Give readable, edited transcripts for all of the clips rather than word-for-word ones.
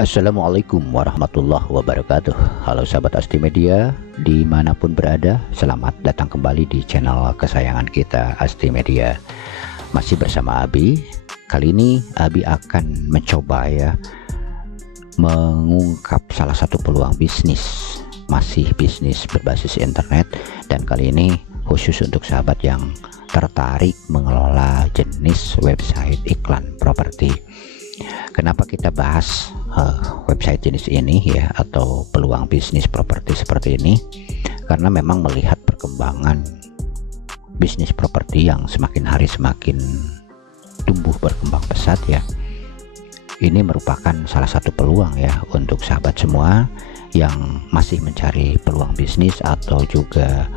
Assalamualaikum warahmatullahi wabarakatuh. Halo sahabat Asti Media, dimanapun berada, selamat datang kembali di channel kesayangan kita, Asti Media. Masih bersama Abi. Kali ini Abi akan mencoba mengungkap salah satu peluang bisnis, masih bisnis berbasis internet, dan kali ini khusus untuk sahabat yang tertarik mengelola jenis website iklan properti. Kenapa kita bahas website jenis ini atau peluang bisnis properti seperti ini? Karena memang melihat perkembangan bisnis properti yang semakin hari semakin tumbuh berkembang pesat ini merupakan salah satu peluang untuk sahabat semua yang masih mencari peluang bisnis atau juga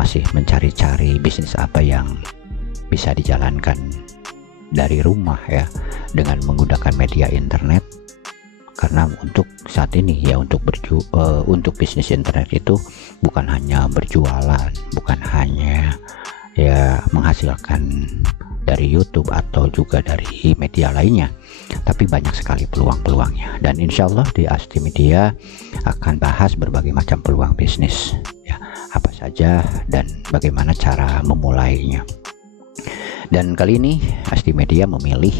masih mencari-cari bisnis apa yang bisa dijalankan dari rumah dengan menggunakan media internet. Karena untuk saat ini untuk bisnis internet itu bukan hanya berjualan, bukan hanya menghasilkan dari YouTube atau juga dari media lainnya, tapi banyak sekali peluang-peluangnya. Dan insya Allah di Asti Media akan bahas berbagai macam peluang bisnis apa saja dan bagaimana cara memulainya. Dan kali ini Asti Media memilih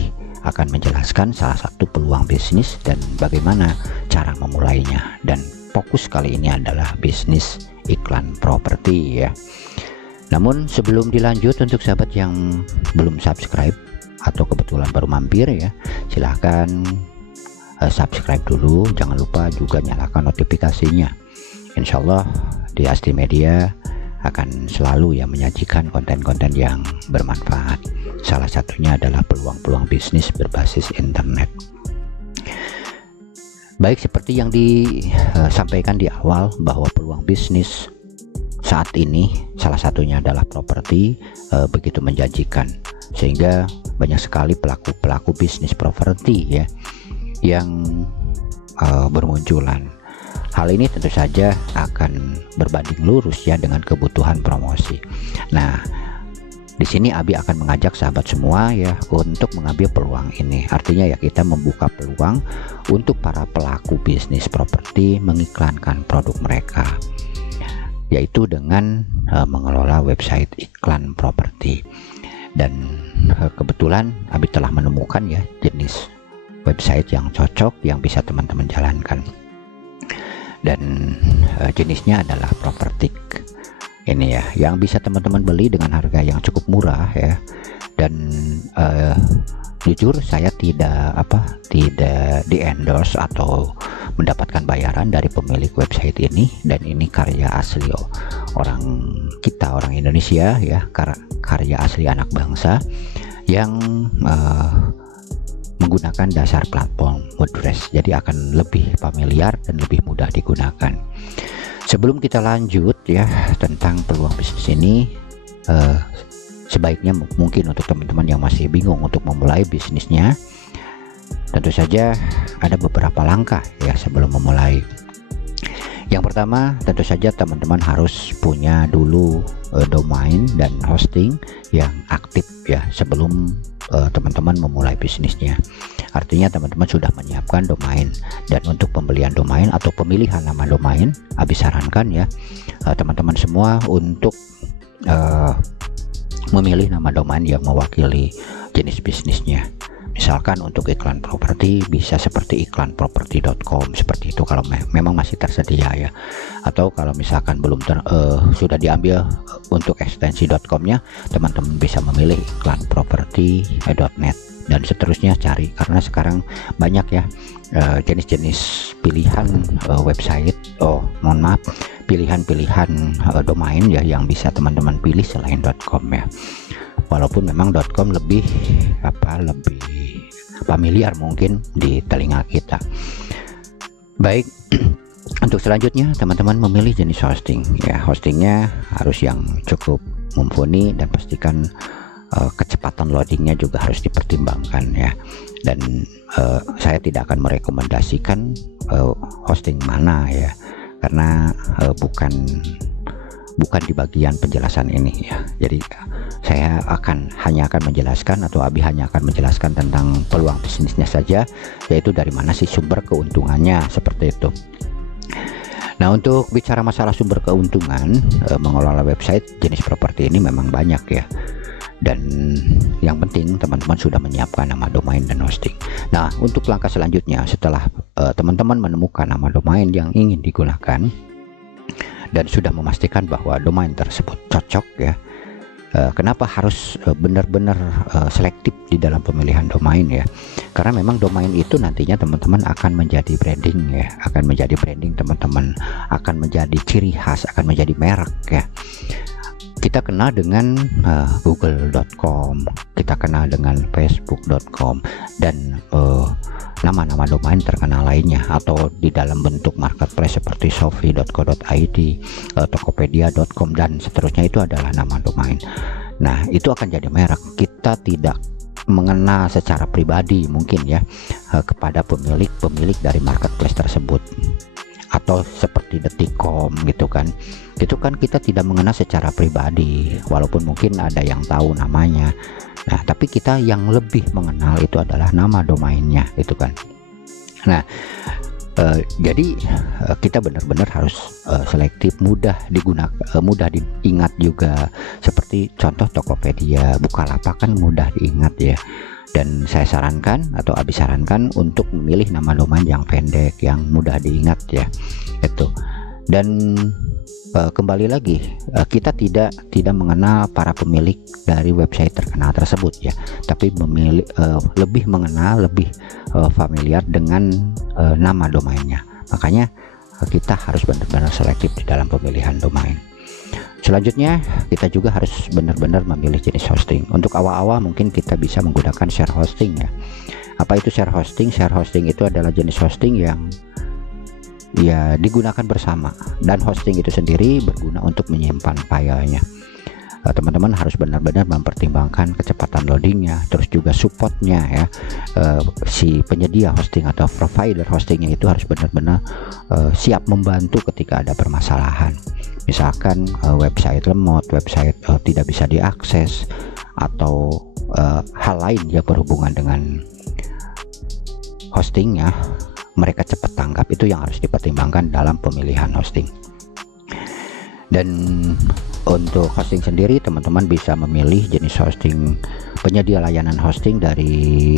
akan menjelaskan salah satu peluang bisnis dan bagaimana cara memulainya. Dan fokus kali ini adalah bisnis iklan properti Namun sebelum dilanjut, untuk sahabat yang belum subscribe atau kebetulan baru mampir silahkan subscribe dulu. Jangan lupa juga nyalakan notifikasinya. Insya Allah di Asti Media akan selalu menyajikan konten-konten yang bermanfaat. Salah satunya adalah peluang-peluang bisnis berbasis internet. Baik, seperti yang disampaikan di awal bahwa peluang bisnis saat ini salah satunya adalah properti begitu menjanjikan, sehingga banyak sekali pelaku-pelaku bisnis properti yang bermunculan. Hal ini tentu saja akan berbanding lurus dengan kebutuhan promosi. Nah, di sini Abi akan mengajak sahabat semua untuk mengambil peluang ini. Artinya kita membuka peluang untuk para pelaku bisnis properti mengiklankan produk mereka, yaitu dengan mengelola website iklan properti. Dan kebetulan Abi telah menemukan jenis website yang cocok yang bisa teman-teman jalankan. Dan jenisnya adalah Propertik ini yang bisa teman-teman beli dengan harga yang cukup murah dan jujur saya tidak di endorse atau mendapatkan bayaran dari pemilik website ini. Dan ini karya asli orang Indonesia karya asli anak bangsa yang menggunakan dasar platform WordPress, jadi akan lebih familiar dan lebih mudah digunakan. Sebelum kita lanjut tentang peluang bisnis ini, sebaiknya mungkin untuk teman-teman yang masih bingung untuk memulai bisnisnya, tentu saja ada beberapa langkah sebelum memulai. Yang pertama, tentu saja teman-teman harus punya dulu domain dan hosting yang aktif sebelum teman-teman memulai bisnisnya. Artinya teman-teman sudah menyiapkan domain, dan untuk pembelian domain atau pemilihan nama domain, Abi sarankan teman-teman semua untuk memilih nama domain yang mewakili jenis bisnisnya. Misalkan untuk iklan properti bisa seperti iklanproperti.com, seperti itu kalau memang masih tersedia atau kalau misalkan belum sudah diambil untuk ekstensi.com-nya, teman-teman bisa memilih iklanproperti.net dan seterusnya. Cari, karena sekarang banyak jenis-jenis pilihan website pilihan-pilihan domain yang bisa teman-teman pilih selain .com walaupun memang .com lebih familiar mungkin di telinga kita. Baik, untuk selanjutnya teman-teman memilih jenis hosting hostingnya harus yang cukup mumpuni, dan pastikan kecepatan loadingnya juga harus dipertimbangkan dan saya tidak akan merekomendasikan hosting mana karena bukan di bagian penjelasan ini ya. Jadi saya hanya akan menjelaskan, atau Abi hanya akan menjelaskan tentang peluang bisnisnya saja, yaitu dari mana sih sumber keuntungannya, seperti itu. Nah, untuk bicara masalah sumber keuntungan mengelola website jenis properti ini memang banyak ya. Dan yang penting teman-teman sudah menyiapkan nama domain dan hosting. Nah, untuk langkah selanjutnya setelah teman-teman menemukan nama domain yang ingin digunakan dan sudah memastikan bahwa domain tersebut cocok ya, kenapa harus benar-benar selektif di dalam pemilihan domain ya? Karena memang domain itu nantinya teman-teman akan menjadi branding ya, akan menjadi branding teman-teman, akan menjadi ciri khas, akan menjadi merek ya. Kita kenal dengan google.com, kita kenal dengan facebook.com, dan nama-nama domain terkenal lainnya, atau di dalam bentuk marketplace seperti shopee.co.id, tokopedia.com, dan seterusnya. Itu adalah nama domain. Nah, itu akan jadi merek. Kita tidak mengenal secara pribadi mungkin ya kepada pemilik dari marketplace tersebut, atau seperti detik.com gitu kan. Itu kan kita tidak mengenal secara pribadi, walaupun mungkin ada yang tahu namanya. Nah, tapi kita yang lebih mengenal itu adalah nama domainnya itu kan. Nah, jadi kita benar-benar harus selektif, mudah digunakan, mudah diingat juga. Seperti contoh Tokopedia, Bukalapak kan mudah diingat ya. Dan saya sarankan, atau Abi sarankan, untuk memilih nama domain yang pendek, yang mudah diingat ya. Itu. Dan kembali lagi, kita tidak mengenal para pemilik dari website terkenal tersebut ya, tapi lebih mengenal, lebih familiar dengan nama domainnya. Makanya kita harus benar-benar selektif di dalam pemilihan domain. Selanjutnya, kita juga harus benar-benar memilih jenis hosting. Untuk awal-awal mungkin kita bisa menggunakan share hosting ya. Apa itu share hosting? Share hosting itu adalah jenis hosting yang ya digunakan bersama, dan hosting itu sendiri berguna untuk menyimpan filenya. Teman-teman harus benar-benar mempertimbangkan kecepatan loadingnya, terus juga supportnya ya. Si penyedia hosting atau provider hostingnya itu harus benar-benar siap membantu ketika ada permasalahan. Misalkan website lemot, website tidak bisa diakses, atau hal lain yang berhubungan dengan hostingnya, mereka cepat tanggap. Itu yang harus dipertimbangkan dalam pemilihan hosting. Dan untuk hosting sendiri, teman-teman bisa memilih jenis hosting, penyedia layanan hosting dari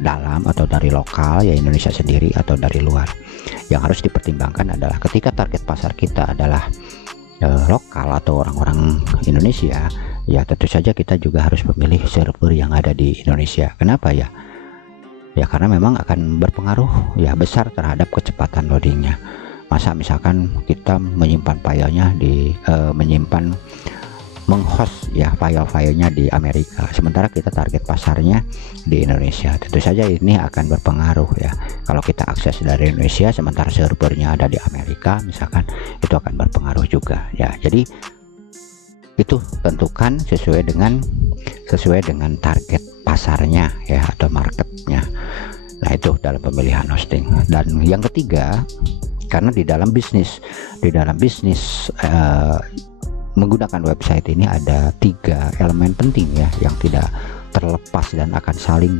dalam atau dari lokal ya, Indonesia sendiri atau dari luar. Yang harus dipertimbangkan adalah ketika target pasar kita adalah lokal atau orang-orang Indonesia, ya tentu saja kita juga harus memilih server yang ada di Indonesia. Kenapa ya? Ya karena memang akan berpengaruh ya besar terhadap kecepatan loadingnya. Masa misalkan kita menyimpan filenya menghost ya file-filenya di Amerika, sementara kita target pasarnya di Indonesia, tentu saja ini akan berpengaruh ya. Kalau kita akses dari Indonesia sementara servernya ada di Amerika misalkan, itu akan berpengaruh juga ya. Jadi itu tentukan sesuai dengan target pasarnya ya, atau marketnya. Nah, itu dalam pemilihan hosting. Dan yang ketiga, karena di dalam bisnis menggunakan website ini ada 3 elemen penting ya, yang tidak terlepas dan akan saling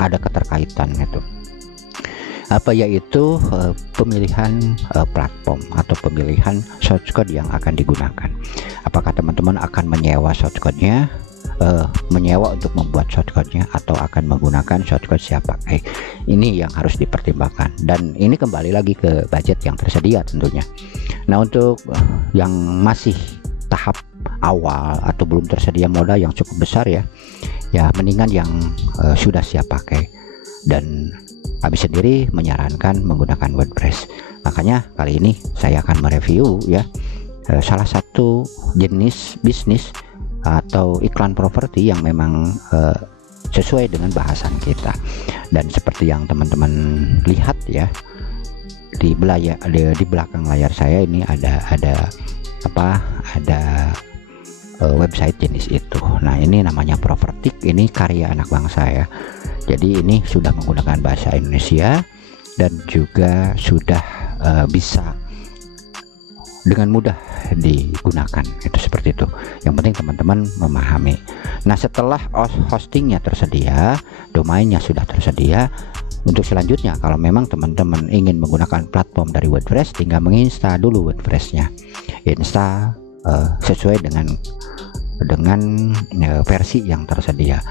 ada keterkaitan gitu. Apa yaitu pemilihan platform atau pemilihan source code yang akan digunakan. Apakah teman-teman akan menyewa source code-nya, menyewa untuk membuat shortcode-nya, atau akan menggunakan shortcode siap pakai? Ini yang harus dipertimbangkan, dan ini kembali lagi ke budget yang tersedia tentunya. Nah, untuk yang masih tahap awal atau belum tersedia modal yang cukup besar ya mendingan yang sudah siap pakai. Dan Abi sendiri menyarankan menggunakan WordPress. Makanya kali ini saya akan mereview ya salah satu jenis bisnis atau iklan properti yang memang sesuai dengan bahasan kita. Dan seperti yang teman-teman lihat ya di belakang layar saya ini ada website jenis itu. Nah, ini namanya Propertik, ini karya anak bangsa ya. Jadi ini sudah menggunakan bahasa Indonesia dan juga sudah bisa dengan mudah digunakan. Itu seperti itu. Yang penting teman-teman memahami. Nah, setelah hostingnya tersedia, domainnya sudah tersedia, untuk selanjutnya kalau memang teman-teman ingin menggunakan platform dari WordPress, tinggal menginstal dulu WordPress-nya. Install sesuai dengan versi yang tersedia.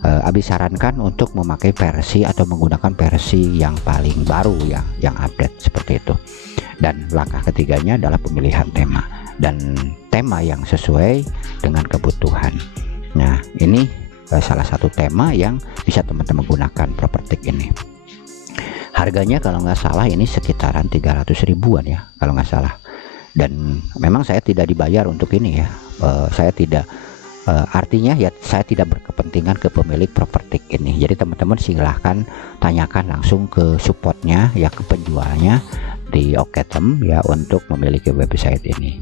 Abi sarankan untuk memakai versi atau menggunakan versi yang paling baru, yang update seperti itu. Dan langkah ketiganya adalah pemilihan tema, dan tema yang sesuai dengan kebutuhan. Nah, ini salah satu tema yang bisa teman-teman gunakan Propertick ini. Harganya kalau nggak salah ini sekitaran 300 ribuan ya, kalau nggak salah. Dan memang saya tidak dibayar untuk ini ya. Saya tidak artinya ya, saya tidak berkepentingan ke pemilik Propertick ini. Jadi teman-teman silahkan tanyakan langsung ke supportnya ya, ke penjualnya di Oketem ya, untuk memiliki website ini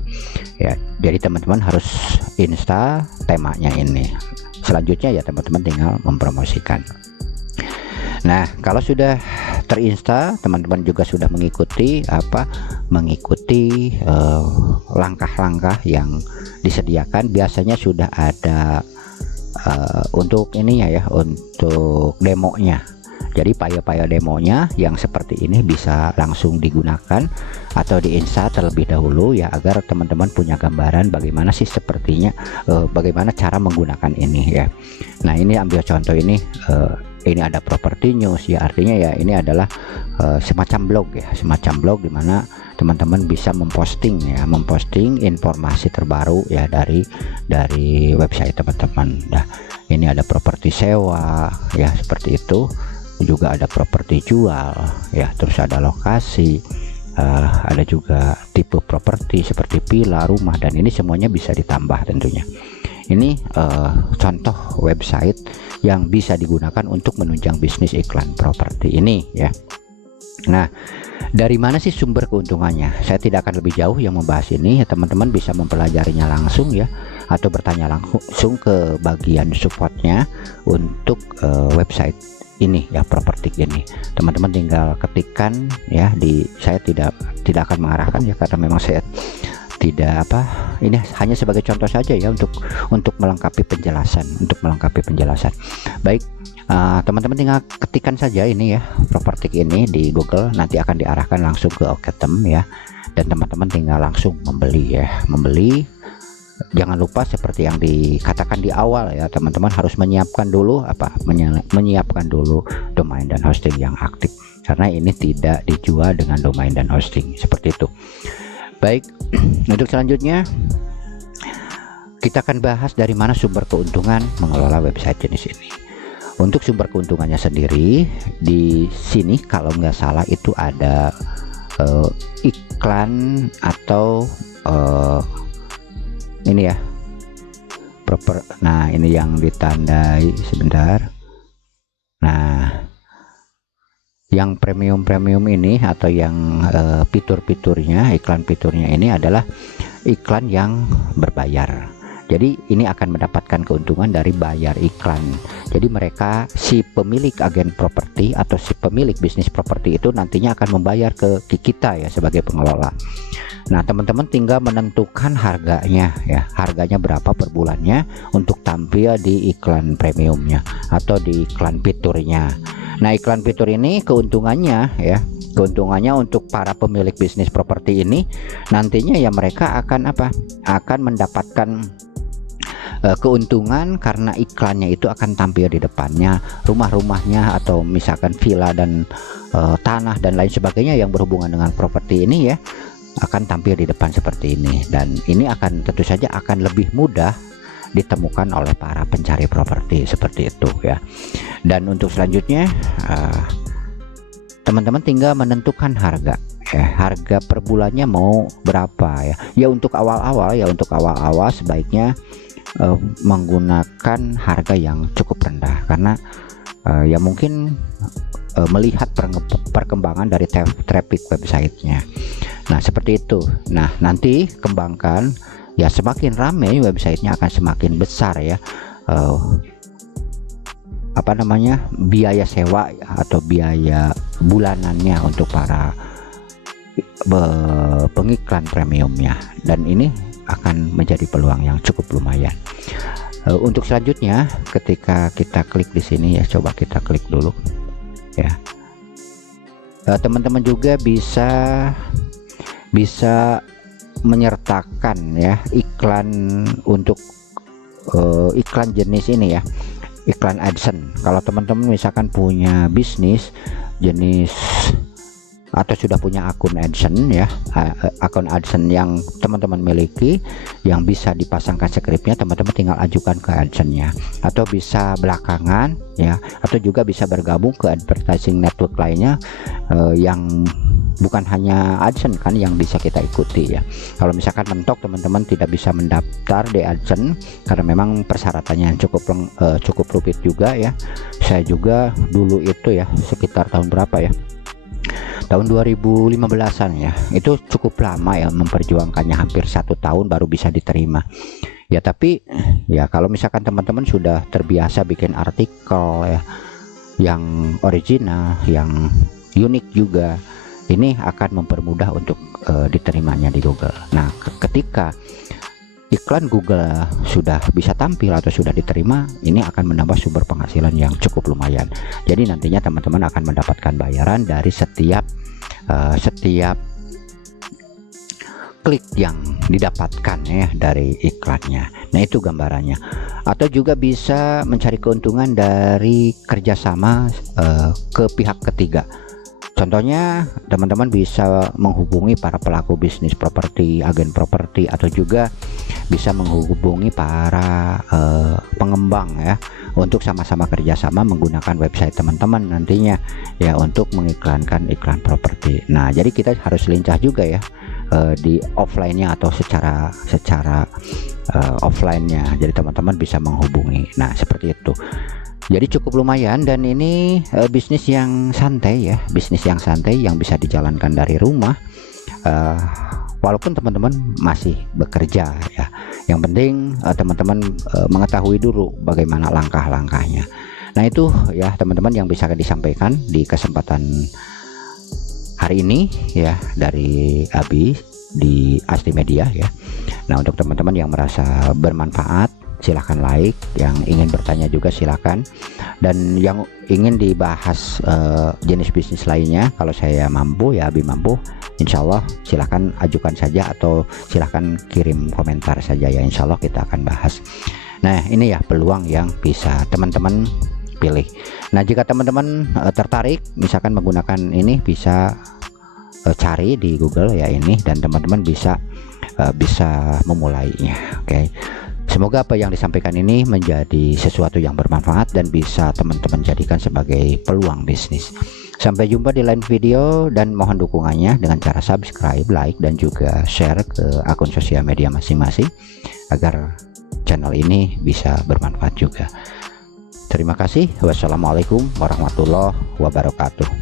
ya. Jadi teman-teman harus install temanya ini. Selanjutnya ya teman-teman tinggal mempromosikan. Nah, kalau sudah terinstall, teman-teman juga sudah mengikuti langkah-langkah yang disediakan. Biasanya sudah ada untuk ininya ya, untuk demonya. Jadi file-file demonya yang seperti ini bisa langsung digunakan atau diinstal terlebih dahulu ya, agar teman-teman punya gambaran bagaimana sih sepertinya, bagaimana cara menggunakan ini ya. Nah, ini ambil contoh ini ada property news ya, artinya ya ini adalah semacam blog ya, semacam blog di mana teman-teman bisa memposting informasi terbaru ya dari website teman-teman. Nah, ini ada properti sewa ya, seperti itu. Juga ada properti jual ya, terus ada lokasi, ada juga tipe properti seperti villa, rumah, dan ini semuanya bisa ditambah tentunya. Ini contoh website yang bisa digunakan untuk menunjang bisnis iklan properti ini ya. Nah, dari mana sih sumber keuntungannya? Saya tidak akan lebih jauh yang membahas ini ya, teman-teman bisa mempelajarinya langsung ya, atau bertanya langsung ke bagian supportnya untuk website ini ya, Propertick ini. Teman-teman tinggal ketikkan ya, saya tidak akan mengarahkan ya, karena memang saya tidak ini hanya sebagai contoh saja ya, untuk melengkapi penjelasan, baik. Teman-teman tinggal ketikkan saja ini ya, Propertick ini di Google, nanti akan diarahkan langsung ke Oketem ya, dan teman-teman tinggal langsung membeli. Jangan lupa seperti yang dikatakan di awal ya, teman-teman harus menyiapkan dulu domain dan hosting yang aktif, karena ini tidak dijual dengan domain dan hosting seperti itu. Baik, untuk selanjutnya kita akan bahas dari mana sumber keuntungan mengelola website jenis ini. Untuk sumber keuntungannya sendiri di sini kalau nggak salah itu ada iklan atau ini ya, nah ini yang ditandai sebentar. Nah, yang premium ini atau yang fitur-fiturnya, iklan fiturnya ini adalah iklan yang berbayar. Jadi ini akan mendapatkan keuntungan dari bayar iklan. Jadi mereka, si pemilik agen properti atau si pemilik bisnis properti itu nantinya akan membayar ke kita ya, sebagai pengelola. Nah, teman-teman tinggal menentukan harganya ya, harganya berapa per bulannya untuk tampil di iklan premiumnya atau di iklan fiturnya. Nah, iklan fitur ini keuntungannya untuk para pemilik bisnis properti ini nantinya ya, mereka akan mendapatkan keuntungan karena iklannya itu akan tampil di depannya, rumah-rumahnya atau misalkan villa dan tanah dan lain sebagainya yang berhubungan dengan properti ini ya, akan tampil di depan seperti ini. Dan ini akan tentu saja akan lebih mudah ditemukan oleh para pencari properti seperti itu ya. Dan untuk selanjutnya teman-teman tinggal menentukan harga ya, harga per bulannya mau berapa ya. Ya untuk awal-awal sebaiknya menggunakan harga yang cukup rendah, karena ya mungkin melihat perkembangan dari traffic websitenya. Nah, seperti itu. Nah, nanti kembangkan ya, semakin ramai websitenya akan semakin besar ya, biaya sewa atau biaya bulanannya untuk para pengiklan premiumnya, dan ini akan menjadi peluang yang cukup lumayan. Untuk selanjutnya ketika kita klik di sini ya, coba kita klik dulu ya. Teman-teman juga bisa menyertakan ya iklan untuk iklan jenis ini ya, iklan AdSense. Kalau teman-teman misalkan punya bisnis jenis atau sudah punya akun AdSense ya, akun AdSense yang teman-teman miliki yang bisa dipasangkan scriptnya, teman-teman tinggal ajukan ke AdSense-nya, atau bisa belakangan ya, atau juga bisa bergabung ke advertising network lainnya yang bukan hanya AdSense kan yang bisa kita ikuti ya. Kalau misalkan mentok teman-teman tidak bisa mendaftar di AdSense karena memang persyaratannya cukup rumit juga ya. Saya juga dulu itu ya sekitar tahun berapa ya, tahun 2015an ya, itu cukup lama ya memperjuangkannya, hampir 1 tahun baru bisa diterima ya. Tapi ya kalau misalkan teman-teman sudah terbiasa bikin artikel ya yang original, yang unik juga, ini akan mempermudah untuk diterimanya di Google. Nah ketika iklan Google sudah bisa tampil atau sudah diterima, ini akan menambah sumber penghasilan yang cukup lumayan. Jadi nantinya teman-teman akan mendapatkan bayaran dari setiap klik yang didapatkan ya dari iklannya. Nah itu gambarannya. Atau juga bisa mencari keuntungan dari kerjasama ke pihak ketiga. Contohnya teman-teman bisa menghubungi para pelaku bisnis properti, agen properti, atau juga bisa menghubungi para pengembang ya, untuk sama-sama kerjasama menggunakan website teman-teman nantinya ya untuk mengiklankan iklan properti. Nah jadi kita harus lincah juga ya di offline-nya atau secara offline-nya. Jadi teman-teman bisa menghubungi. Nah seperti itu. Jadi cukup lumayan, dan ini bisnis yang santai ya, bisnis yang santai yang bisa dijalankan dari rumah walaupun teman-teman masih bekerja ya. Yang penting teman-teman mengetahui dulu bagaimana langkah-langkahnya. Nah itu ya teman-teman yang bisa disampaikan di kesempatan hari ini ya dari Abi di Asti Media ya. Nah untuk teman-teman yang merasa bermanfaat, silahkan like, yang ingin bertanya juga silahkan, dan yang ingin dibahas jenis bisnis lainnya, kalau saya mampu ya, Abi mampu, insya Allah silahkan ajukan saja atau silahkan kirim komentar saja ya, insya Allah kita akan bahas. Nah ini ya peluang yang bisa teman-teman pilih. Nah jika teman-teman tertarik misalkan menggunakan ini, bisa cari di Google ya ini, dan teman-teman bisa memulainya. Oke. Semoga apa yang disampaikan ini menjadi sesuatu yang bermanfaat dan bisa teman-teman jadikan sebagai peluang bisnis. Sampai jumpa di lain video, dan mohon dukungannya dengan cara subscribe, like, dan juga share ke akun sosial media masing-masing agar channel ini bisa bermanfaat juga. Terima kasih. Wassalamualaikum warahmatullahi wabarakatuh.